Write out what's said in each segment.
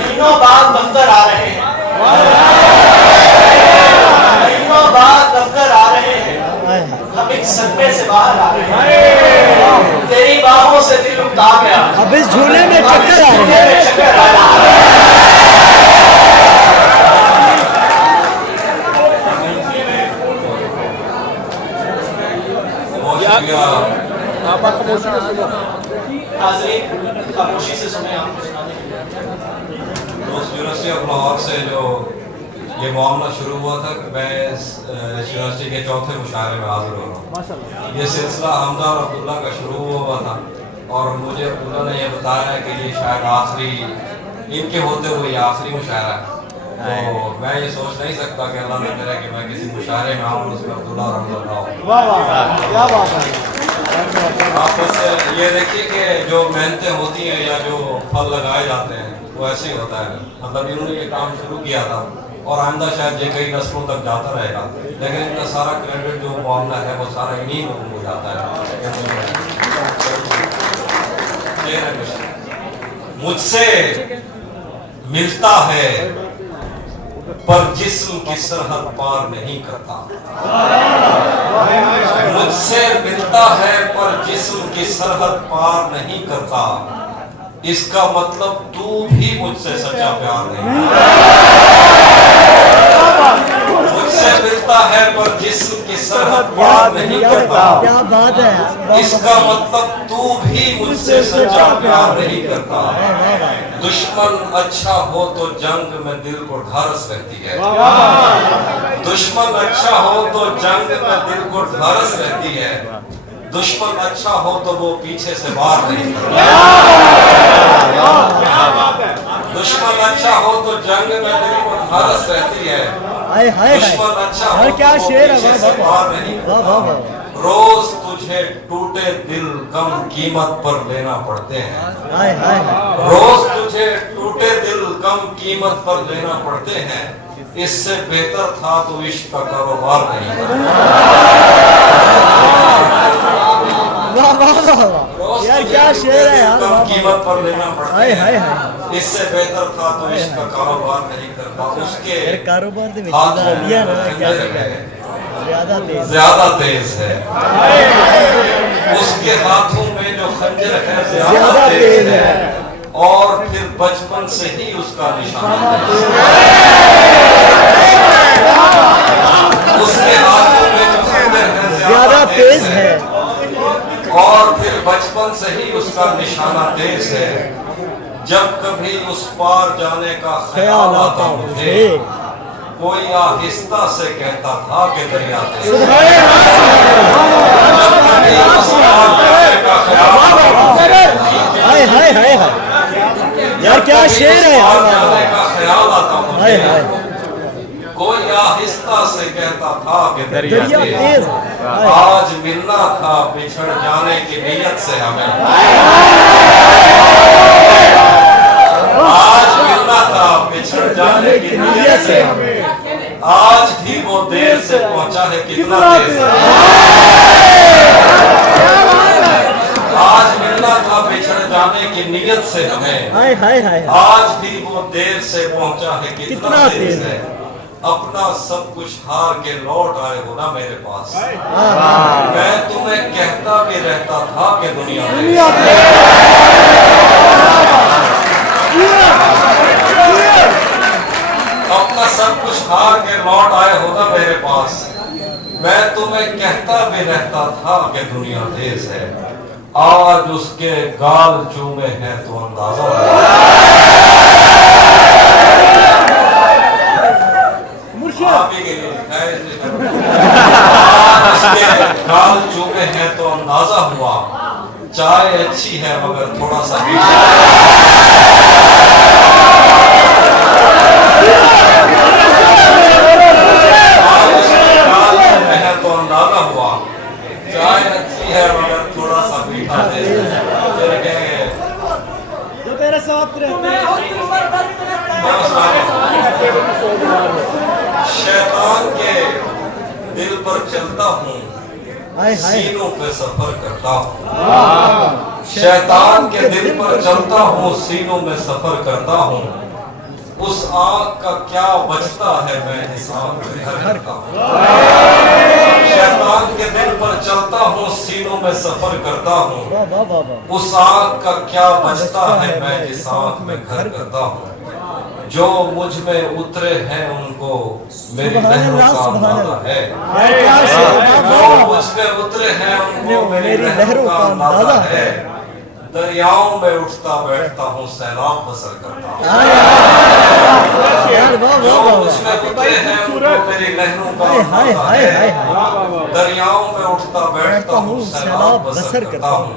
महीनों बाद दफ्तर आ रहे हैं, महीनों बाद दफ्तर आ रहे हैं, हम एक सदमे से बाहर आ रहे हैं, तेरी बाहों से दिल उठा गया, अब इस झूले में चक्कर आ रहे हैं। खामोशी से सुने, आपको सुनाने के लिए यूनिवर्सिटी ऑफ लाहौर से जो ये मामला शुरू हुआ था कि मैं यूनिवर्सिटी के चौथे मुशायरे में हाजिर हो रहा हूँ। ये सिलसिला हमजा और अब्दुल्ला का शुरू हुआ था और मुझे अब्दुल्ला ने यह बताया कि ये शायद आखिरी इनके होते हुए ये आखिरी मुशायरा है। तो मैं ये सोच नहीं सकता कि अल्लाह ने करे कि मैं किसी मुशायरे में आऊँ उसमें अब्दुल्ला और हमजा हो। क्या बात है। आप बस ये देखिए कि जो मेहनतें होती हैं या जो फल लगाए जाते हैं वो ऐसे ही होता है। मतलब इन्होंने ये काम शुरू किया था और आइंदा शायद ये कई नस्लों तक जाता रहेगा, लेकिन इनका सारा क्रेडिट जो मामला है वो सारा इन्हीं लोगों को जाता है। मुझसे मिलता है पर जिस्म की सरहद पार नहीं करता, मुझसे मिलता है पर जिस्म की सरहद पार नहीं करता, इसका मतलब तू भी मुझसे सच्चा प्यार नहीं करता। मुझसे मिलता है पर जिस्म की सरहद पार नहीं करता, क्या बात है। इसका मतलब तू भी मुझसे सच्चा प्यार नहीं करता। दुश्मन अच्छा हो तो जंग में दिल को ढारस रहती है, दुश्मन अच्छा हो तो जंग में दिल को ढारस रहती है, दुश्मन अच्छा हो तो वो पीछे से वार नहीं करता। दुश्मन अच्छा हो तो जंग में दिल को ढारस रहती है, दुश्मन अच्छा हो क्या तो शेर पीछे से वार नहीं करता। रोज तुझे टूटे दिल कम कीमत पर लेना पड़ते हैं, रोज तुझे टूटे दिल कम कीमत पर लेना पड़ते हैं, इससे बेहतर था तो इश्क का कारोबार नहीं यार क्या शेर है यार। कम कीमत पर लेना पड़ता है, इससे बेहतर था तो इश्क का कारोबार नहीं करता। उसके कारोबार हाथों में ज्यादा तेज है, उसके हाथों में जो खंजर है ज्यादा तेज है, और फिर बचपन से ही उसका निशाना उसके हाथों में जो खंजर है ज्यादा तेज है, और फिर बचपन से ही उसका निशाना तेज है। जब कभी उस पार जाने का ख्याल आता मुझे, कोई आहिस्ता से कहता था कि दरिया तेज है। जब कभी उस पार जाने का ख्याल आता मुझे, यार क्या शेर है यार। जाने का ख्याल आता मुझे, कोई आहिस्ता से कहता था कि दरिया तेज है। आज मिलना था बिछड़ जाने की नीयत से हमें, आज मिलना था बिछड़ जाने की नीयत से हमें, आज भी वो देर से पहुंचा है कितना तेज है। आज मिलना था बिछड़ जाने की नीयत से हमें, आज भी वो देर से पहुंचा है कितना तेज है। अपना सब कुछ हार के लौट आए हो ना मेरे पास, मैं तुम्हें कहता भी रहता था कि दुनिया में अपना सब कुछ हार के लौट आए हो ना मेरे पास, मैं तुम्हें कहता भी रहता था कि दुनिया तेज है। आज उसके गाल चूमे हैं तो अंदाजा आप ही के लिए लिखा है। आज उसके गाल चूमे हैं तो अंदाजा हुआ, चाय अच्छी है मगर थोड़ा सा मीठा। आज उसके गाल चूमे हैं तो अंदाजा हुआ, चाय अच्छी है मगर थोड़ा सा मीठा दे। जो तेरे साथ शैतान के दिल पर चलता हूँ, सीनों पे सफर करता हूँ। शैतान के दिल पर चलता हूँ, सीनों में सफर करता हूँ। उस आग का क्या बचता है, मैं इस आग में घर करता हूँ। शैतान के दिल पर चलता हूँ, सीनों में सफर करता हूँ। वाह वाह वाह वाह। उस आग का क्या बचता है, मैं जिस आग में घर करता हूँ। जो मुझ में उतरे हैं उनको मेरी लहरों का अंदाजा है। यार क्या शेर है, जो वाह। मुझ में उतरे हैं उनको मेरी मेरी लहरों का अंदाजा है। दरियाओं में उठता बैठता हूँ, सैलाब बसर करता हूँ। यार वाह जो वाह वाह मुझ में उतरे हैं उनको मेरी लहरों का हाय हाय अंदाजा हाय है। हाय। दरियाओं में उठता बैठता हूँ, सैलाब सैलाब बसर बसर करता करता हूँ। हूँ।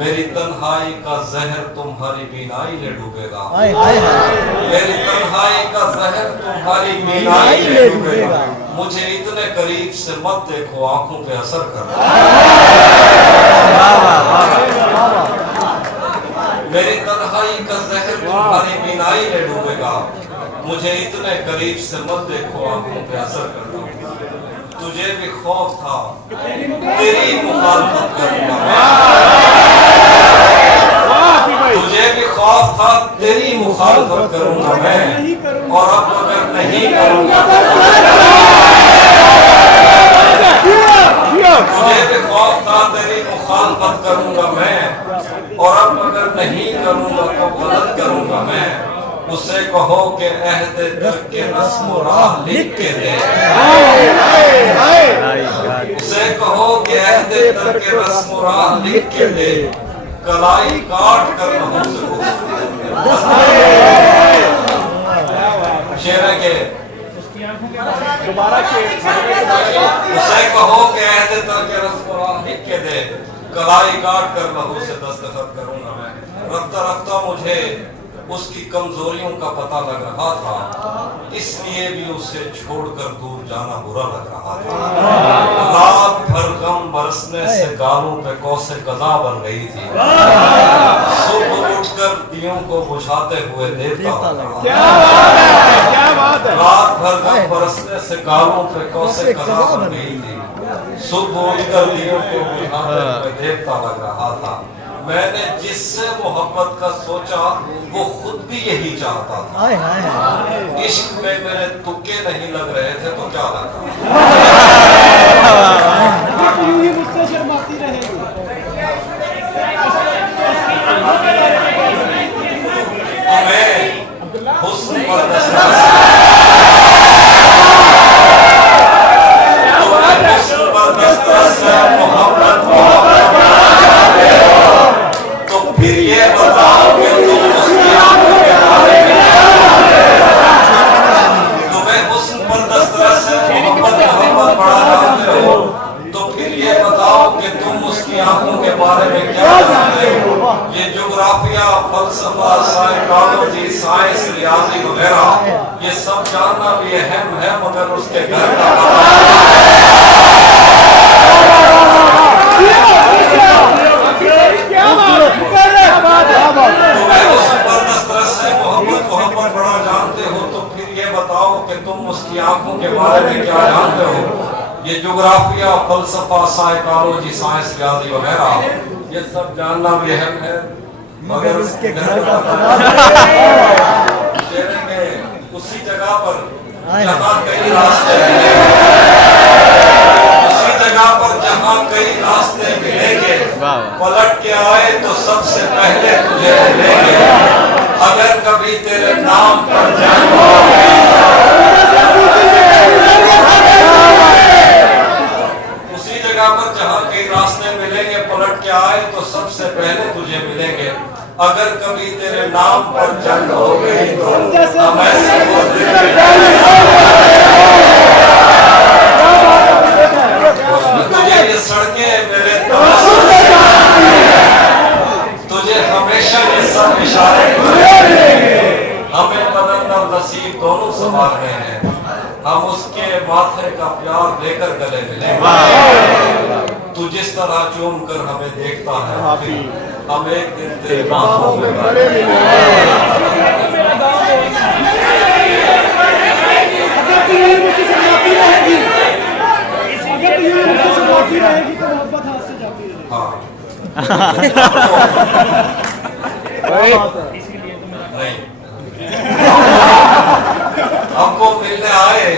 मेरी तन्हाई का जहर तुम्हारी बीनाई में डूबेगा। हाय हाय हाय। मेरी तन्हाई का जहर तुम्हारी बीनाई बीनाई में में डूबेगा। डूबेगा। मुझे इतने करीब से मत देखो, आंखों पे असर कर। मेरी तन्हाई का जहर तुम्हारी बीनाई में डूबेगा। मुझे इतने करीब से मत देखो, आंखों पे असर करता हूँ। तुझे भी खौफ था तेरी मुखालफत करूंगा मैं। तुझे भी खौफ था तेरी मुखालफत करूंगा मैं, और अब अगर नहीं करूंगा तुझे भी खौफ था तेरी मुखालफत करूंगा मैं, और अब अगर नहीं करूंगा तो गलत करूंगा मैं। उसे कहो कि अहद तर्क के रस्म व राह लिख के दे। उसे कहो कि अहद तर्क के रस्म व राह लिख के दे। कलाई काट कर लहू से शेर है के उसे कहो कि अहद तर्क के रस्म व राह लिख के दे। कलाई काट कर लहू से दस्तखत करूंगा मैं। रफ्ता रफ्ता मुझे उसकी कमजोरियों का पता लग रहा था, इसलिए भी उसे छोड़कर दूर जाना बुरा लग रहा था। रात भर गम बरसने से गालों पे कौसे कज़ा बन गई थी। सुबह उठकर दियों को बुझाते हुए देवता लग रहा था। रात भर गम बरसने से गालों पे कौसे कज़ा बन गई थी। सुबह उठकर दियों को बुझाते हुए देवता लग रहा था। मैंने जिससे मोहब्बत का सोचा वो खुद भी यही चाहता था। हाय हाय हाय। इश्क में मेरे तुक्के नहीं लग रहे थे तो क्या लगा। मुझसे शर्माती रहेगी। तुम्हें हुस्न पर दस्तरस मोहब्बत तो फिर ये बताओ कि तुम उसकी आंखों के बारे में तुम्हें हुस्न पर दस्तरस मोहब्बत बड़ा जानते हो, तो फिर ये बताओ कि तुम उसकी आंखों के बारे में क्या जानते हो। ये ज्योग्राफिया, फलसफा, साइकोलॉजी, साइंस, रियाजी वगैरह ये सब जानना भी अहम है, मगर उसके घर का तुम्हें उस जबरदस्त से मोहब्बत बड़ा जानते हो, तो फिर ये बताओ कि तुम उसकी आंखों के बारे में क्या जानते हो। ये ज्योग्राफिया, फलसफा, साइकोलॉजी, साइंस, रियाजी वगैरह ये सब जानना भी अहम है, मगर उसके घर का उसी जगह पर जहाँ कई रास्ते उसी जगह पर जहाँ कई रास्ते मिलेंगे, पलट के आए तो सबसे पहले तुझे मिलेंगे। अगर कभी तेरे नाम पर जंग हो उसी जगह पर जहाँ कई रास्ते मिलेंगे, पलट के आए तो सबसे पहले तुझे मिलेंगे। अगर कभी तेरे नाम पर जंग हो गई तो हम ऐसे तुझे ये सड़कें मेरे तुझे हमेशा ये सब इशारे हमें बदन और नसीब दोनों संभालने हैं। हम उसके माथे का प्यार लेकर गले मिलेंगे। तू जिस तरह चूम कर हमें देखता है, हम एक दिन तेरे बाहों में रहेगी तो मोहब्बत हाथ से जाती रहेगी। हाँ नहीं हमको मिलने आए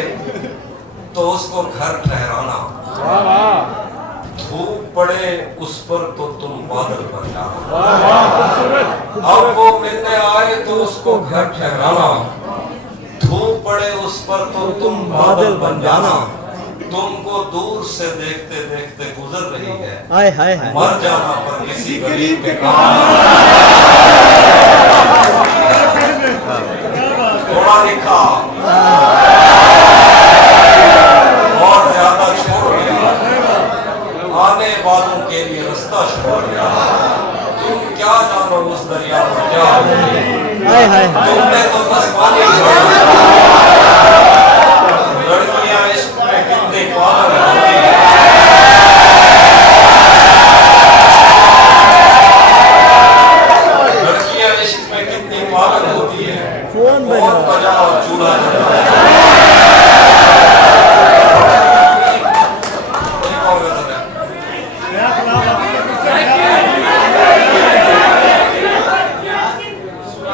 तो उसको घर ठहराना, धूप पड़े उस पर तो तुम बादल बन जाना। अब वो मिलने आए तो उसको घर ठहराना, धूप पड़े उस पर तो तुम बादल बन जाना। तुमको दूर से देखते देखते गुजर रही है, हाय हाय हाय मर जाना पर किसी गरीब के काम। थोड़ा लिखा और ज्यादा छोड़ दिया, आने वालों के लिए रास्ता छोड़ दिया। तुम क्या जानो उस दरिया पर क्या हो गई? हाय हाय तुमने तो बस पानी छोड़ा। लड़कियां इश्क में कितनी पागल होती हैं, लड़कियां इश्क में कितनी पागल होती हैं। फोन बजा और चूल्हा जला।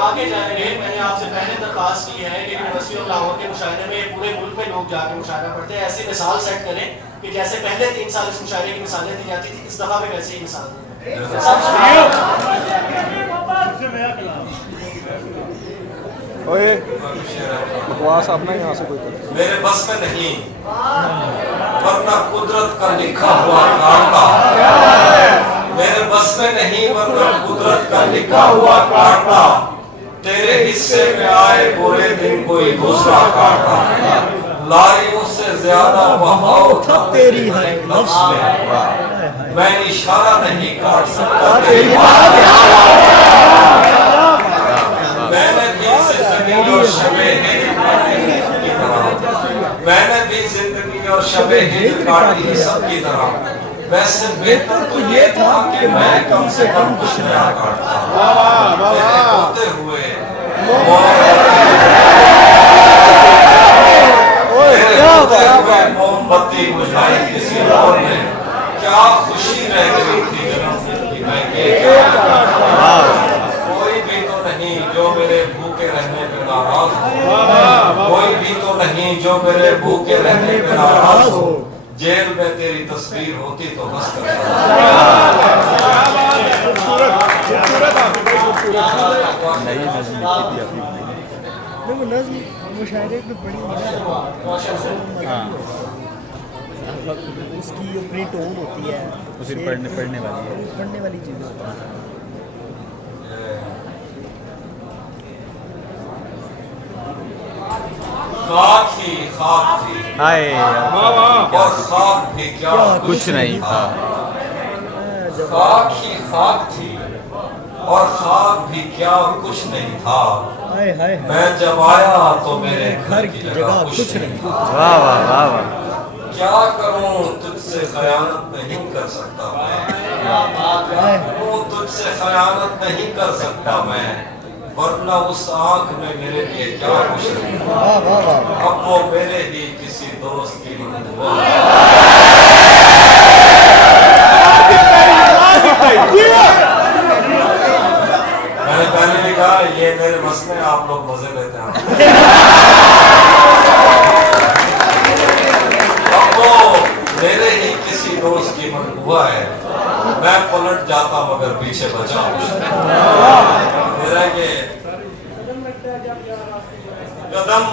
आगे जाएंगे। मैंने आपसे पहले दरख्वास्त की है कि यूनिवर्सिटी ऑफ लाहौर के मुशायरे में पूरे मुल्क में लोग जाके मुशायरा पढ़ते हैं। ऐसी मिसाल सेट करें कि जैसे पहले 3 साल इस मुशायरे की मिसालें दी जाती थी, इस दफा भी वैसे ही मिसाल दें। ओए बकवास अपना यहाँ से कोई कर। मेरे बस में नहीं, वरना कुदरत का लिखा हुआ काटता। मेरे बस में नहीं, वरना कुदरत का लिखा हुआ काटता। तेरे हिस्से में आए बुरे दिन कोई दूसरा काटता। लारियों से ज्यादा बहाव था तेरी हर एक नफ्स में। मैं इशारा नहीं काट सकता तेरी बात। मैंने भी जिंदगी और शबे हिज्र की तरह, मैंने भी जिंदगी और शबे हिज्र काटी सबकी तरह। वैसे बेहतर तो ये था कि मैं कम से कम कुछ नया काटता। तेरे होते हुए मोमबत्ती बुझाई किसी और ने, क्या खुशी रह गई थी जन्मदिन की मैं के क्या। कोई भी तो नहीं जो मेरे भूखे रहने पे नाराज हो, कोई भी तो नहीं जो मेरे भूखे रहने पे नाराज हो। जेल में तेरी तस्वीर होती तो हंस कर देखो नज़्म मुशायरे में बड़ी उसकी अपनी टोन होती है, उसे पढ़ने वाली चीज़ें होती हैं। खाक थी हाय और खाक भी क्या कुछ नहीं था। खाक ही खाक थी और खाक भी क्या कुछ नहीं था। हाय हाय मैं जब आया तो मेरे घर की जगह कुछ नहीं था। वाह वाह वाह वाह। क्या करूं तुझसे खयानत नहीं कर सकता मैं, तुझसे खयानत नहीं कर सकता मैं। वरना उस आंख में मेरे लिए क्या कुछ नहीं था। अब वो मेरे ही किसी दोस्त की मनवा। मैंने पहले भी कहा ये मेरे बस में, आप लोग मजे लेते हैं। अब वो मेरे ही किसी दोस्त की मनवा है। मैं पलट जाता मगर पीछे बचा मेरा ये कदम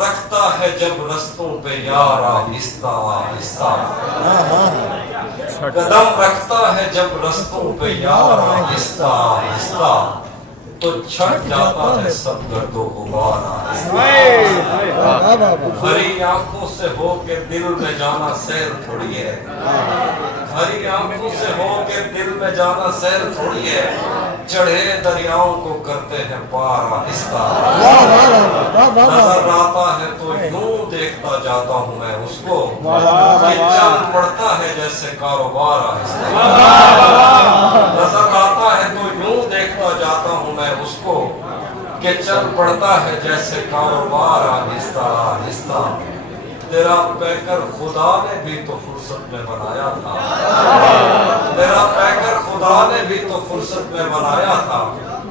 रखता है जब रस्तों पे यार आहिस्ता आहिस्ता। कदम रखता है जब रस्तों पे यार आहिस्ता आहिस्ता। तो छट जाता है सब गर्दो गुबार आहिस्ता। हरी आंखों से हो के दिल में जाना सैर थोड़ी है, हरी आंखों से हो के दिल में जाना सैर थोड़ी है। चढ़े दरियाओं को करते हैं पार आहिस्ता। नजर आता है तो यूं देखता जाता हूँ मैं उसको, कि चल पड़ता है जैसे कारोबार आहिस्ता। नजर आता है तो यूं देखता जाता हूँ मैं उसको, कि चल पड़ता है जैसे कारोबार आहिस्ता आहिस्ता। तेरा पैकर खुदा ने भी तो फुर्सत में बनाया था, तेरा पैकर खुदा ने भी तो फुर्सत में बनाया था।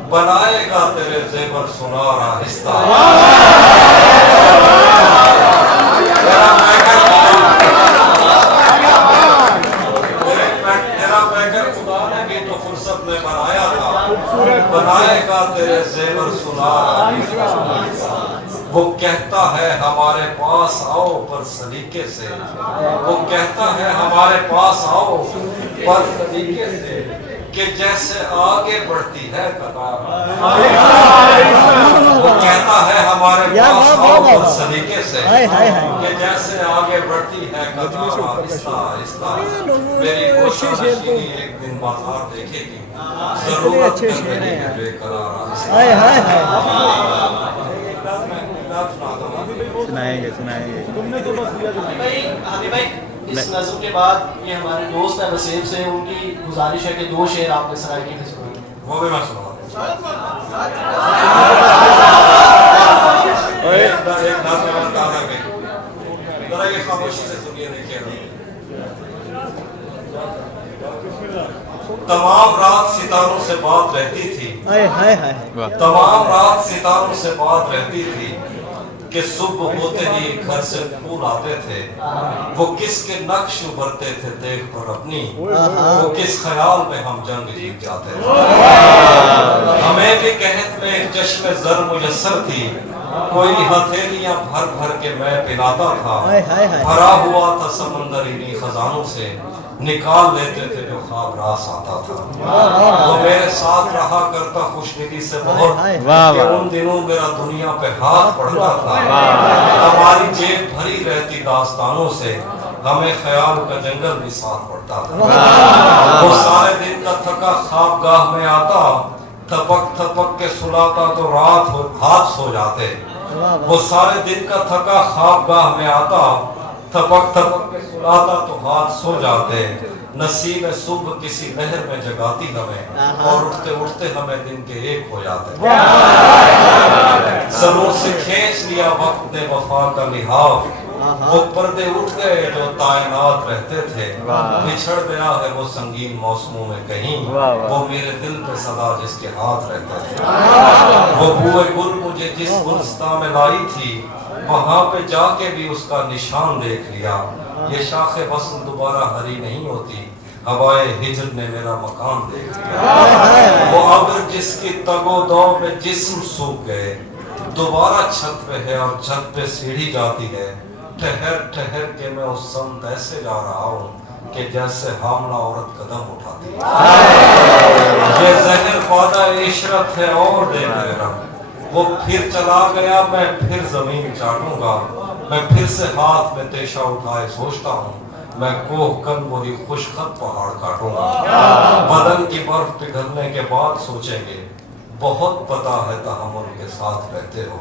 बनाएगा तेरे जेवर सुनार आहिस्ता। तेरा पैकर खुदा ने भी तो फुर्सत में बनाया था, बनाएगा तेरे जेवर सुनार आहिस्ता। वो कहता है हमारे पास आओ पर सलीके से, वो कहता है हमारे पास आओ पर सलीके से, कि जैसे आगे बढ़ती है कतार। वो कहता है हमारे पास आओ पर सलीके से, कि जैसे आगे बढ़ती है कतार आहिस्ता आहिस्ता। मेरी कोशिश एक दिन बाजार देखेगी, जरूरत बेकरार सुनाएंगे सुनाएंगे। हादी भाई इस नज़्म के बाद ये हमारे दोस्त है वसीम से, उनकी गुजारिश है कि 2 शेर आपने सराय के सुनाए। वो भी मैं सुना एक जरा ये खामोशी से सुनिए, देखिए। तमाम रात सितारों से बात रहती थी, तमाम रात सितारों से बात रहती थी, कि सुबह होते ही घर से फूल आते थे। वो किसके नक्श उभरते थे देख पर अपनी, वो किस ख्याल में हम जंग जीत जाते थे। हमें भी कहत में एक चश्मे जर मुयस्सर थी, कोई हथेलियां भर भर के मैं पिलाता था। भरा हुआ था समंदर इन्हीं खजानों से, निकाल लेते थे जो ख्वाब रास आता था। वो मेरे साथ रहा करता खुशनिदी से बहुत, कि उन दिनों मेरा दुनिया पे हाथ पड़ता था। हमारी जेब भरी रहती दास्तानों से, हमें ख्याल का जंगल भी साथ पड़ता था। वो सारे दिन का थका ख्वाबगाह में आता, थपक थपक के सुलाता तो रात हाथ सो जाते। वो सारे दिन का थका ख्वाबगाह में आता, थपक थपक के सुलाता तो हाथ सो जाते। नसीब सुबह किसी लहर में जगाती हमें, और उठते उठते हमें दिन के एक हो जाते। सरों से खींच लिया वक्त ने वफा का लिहाफ, वो पर्दे उठ गए जो तायनात रहते थे। बिछड़ गया है वो संगीन मौसमों में कहीं, वो मेरे दिल पे सदा जिसके हाथ रहते थे। वो बुए गुल मुझे जिस गुलस्तां में लाई थी, वहां पे जाके भी उसका निशान देख लिया। ये शाखे वसन दोबारा हरी नहीं होती, हवाए हिजर ने मेरा मकान देख लिया। वो अब्र जिसकी तगोदो में जिस्म सूख गए, दोबारा छत पे है और छत पे सीढ़ी जाती है। ठहर ठहर के मैं उस समत ऐसे जा रहा हूँ, कि जैसे हामला औरत कदम उठाती है। ये जहर वादा इशरत है और दे मेरा, वो फिर चला गया मैं फिर जमीन चाटूंगा। मैं फिर से हाथ में तेशा उठाए सोचता हूँ, मैं कोह कन वही खुशखत पहाड़ काटूंगा। बदन की बर्फ पिघलने के बाद सोचेंगे, बहुत पता है तहम्मुल के साथ रहते हो।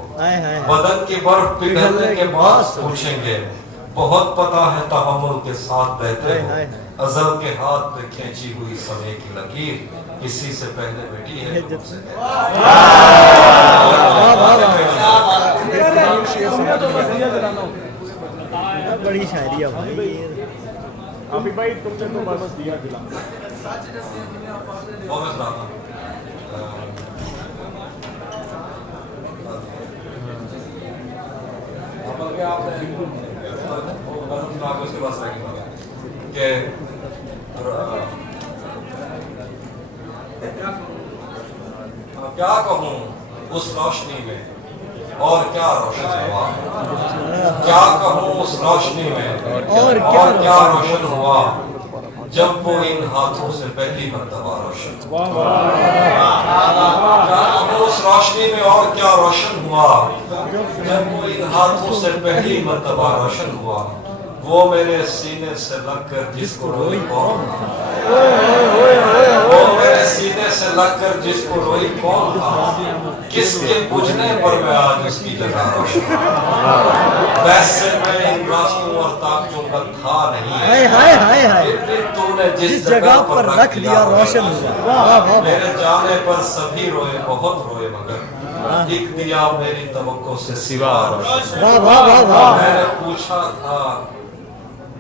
बदन की बर्फ पिघलने के बाद पूछेंगे, बहुत पता है तहम्मुल के साथ रहते हो। अज़ल के हाथ पे खींची हुई समय की लकीर, किसी से पहले बेटी है मुझसे। बड़ी शायरी है भाई। अभी भाई तुमने तो बस दिया दिला। क्या कहूँ उस रोशनी में और क्या रोशन हुआ, क्या कहूँ उस रोशनी में और क्या रोशन हुआ, जब वो इन हाथों से पहली मर्तबा रोशन। क्या कहूँ उस रोशनी में और क्या रोशन हुआ, जब वो इन हाथों से पहली मर्तबा रोशन हुआ। वो मेरे सीने से लगकर जिसको रोई कौन था, वो मेरे सीने से लगकर जिसको रोई कौन था, किसके बुझने पर मैं आज उसकी जगह रोशन। वैसे मैं इन रास्तों और ताकतों का था नहीं, तूने जिस जगह पर रख लिया रोशन हुआ। मेरे जाने पर सभी रोए, बहुत रोए, मगर एक दिया मेरी तवक्को से सिवा रोशन।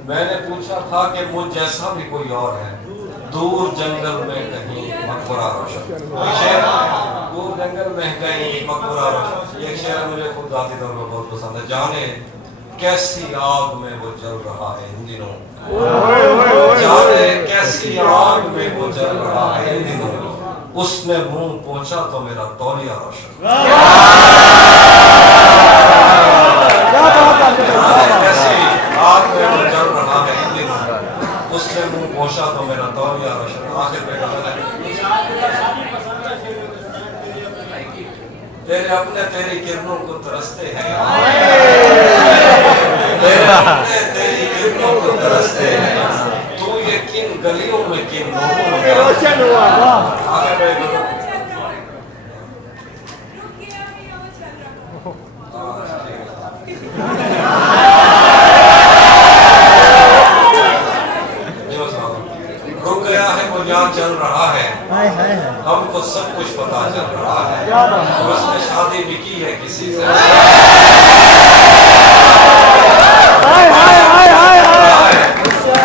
मैंने पूछा था कि मुझ जैसा भी कोई और है, दूर जंगल में कहीं मकबरा रोशन। वो जंगल में कहीं मकबरा रोशन, ये शेर मुझे खुद जाती तौर पर बहुत पसंद है। जाने कैसी आग में वो जल रहा है इन दिनों, जाने कैसी आग में वो जल रहा है इन दिनों, उसने मुंह पोंछा तो मेरा तौलिया रोशन। कैसी आग में वो जल रहा है इन दिनों, उसने मुंह पोंछा तो मेरा तौलिया रोशन। आखिर पे गजल है, तेरे अपने तेरी किरणों को तरसते हैं, तेरे अपने तेरी किरणों को तरसते हैं, तू ये किन गलियों में किन लोगों में रोशन हुआ। आगे बढ़ो। रुक गया है वो यहाँ चल रहा है, हमको सब कुछ पता चल रहा है, उसने शादी भी की है किसी से,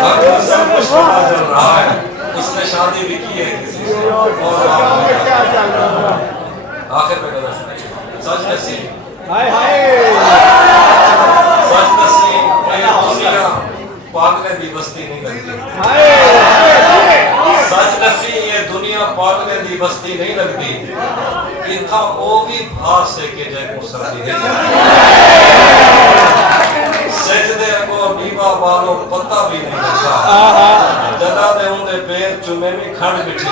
हमको सब कुछ पता चल रहा है, उसने शादी भी की है किसी से। और आखिर में सच नसीब, सच नसीब दुनिया पागले दी बस्ती नहीं लगती, सच नसी ये दुनिया पागले दी बस्ती नहीं लगती, इथा ओ भी भार से के जय को सर्दी नहीं लगती, सजदे को नीवा वालों पता भी नहीं लगता, जदा दे उनके पैर चुमे में खंड बिठी,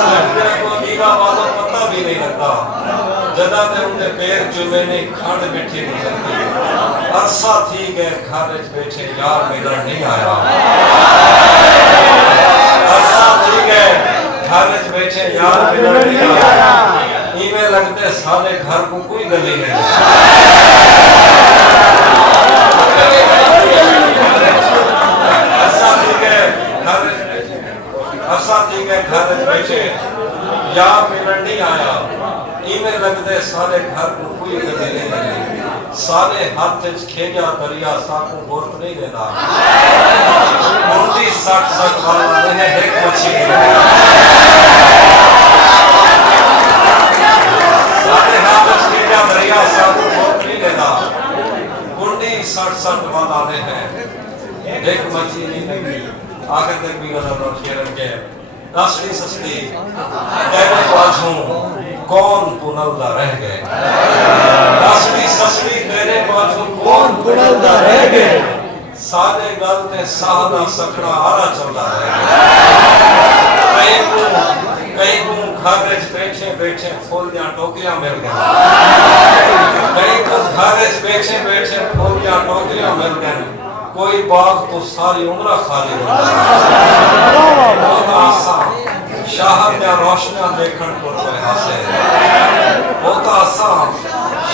सजदे को नीवा वालों पता भी नहीं लगता, जदा दे उनके पैर चुमे में खंड बिठी नहीं लगती। अरसा थी गए घर बैठे यार मिलन नहीं आया, अरसा थी गए घर बैठे यार मिलन नहीं आया, इवें लगते सारे घर को कोई गली नहीं। अरसा थी गए घर बैठे यार मिलन नहीं आया, इवें लगते सारे घर को कोई गली नहीं। सारे हाथ खेजा दरिया साकू बोर्त नहीं देता, मुर्दी 60 वाला नहीं एक मछली, सारे हाथ खेजा दरिया साकू बोर्त नहीं देता, मुर्दी 60 वाला नहीं है एक मछली नहीं। आखिर तक भी गजल और शेर के असली सस्ती तेरे बाजू कौन पुनलदा रह गए, असली सस्ती तेरे बाजू कौन पुनलदा रह गए, सारे गल ते सादा सखड़ा आरा चलता रह गया, कहीं को घर बैठे बैठे फूल दियां टोकरियां मिल गई, कहीं को घर बैठे बैठे फूल दियां टोकरियां मिल गई, कोई बाग तो सारी उम्र खाली हो गया। शहर में रोशनियां देखण को हासे, बहुत आसान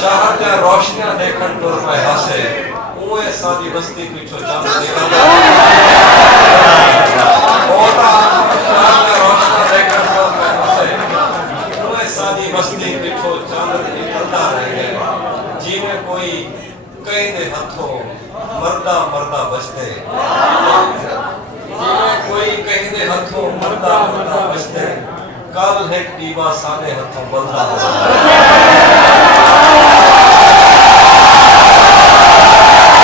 शहर में रोशनियां देखण को हासे, उए सारी बस्ती पीछे चांद निकल बहुत शहर में रोशनियां देखण को हासे, उए सारी बस्ती पीछे चांद निकलता रह गया, जिन्हें कोई कई दे हथों मर्दा मर्दा बचते, कोई कहीं दे हथों मर्दा मर्दा बचते, कल एक दीवा सारे हथों बंदा